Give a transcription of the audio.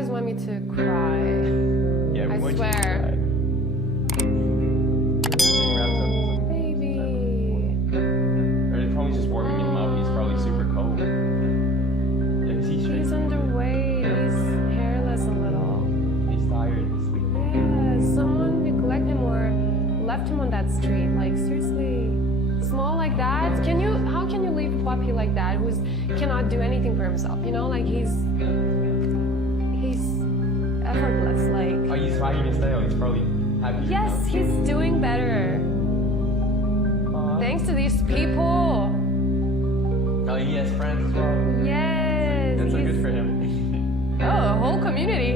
guys want me to cry. Yeah, we I want swear. you to cry. Baby. Or they're probably just warming him up. He's probably super cold. Yeah, 'cause he's He's straight. underweight. He's hairless a little. He's tired. He's sleeping. Yeah, someone neglect him or left him on that street. Like, seriously. Small like that? How can you leave a puppy like that who cannot do anything for himself? You know, like he's effortless. Like, Oh, he's wagging his tail. He's probably happy. yes, he's doing better. Thanks to these people. Oh, he has friends as well. Yes. That's so he's- good for him. Oh, a whole community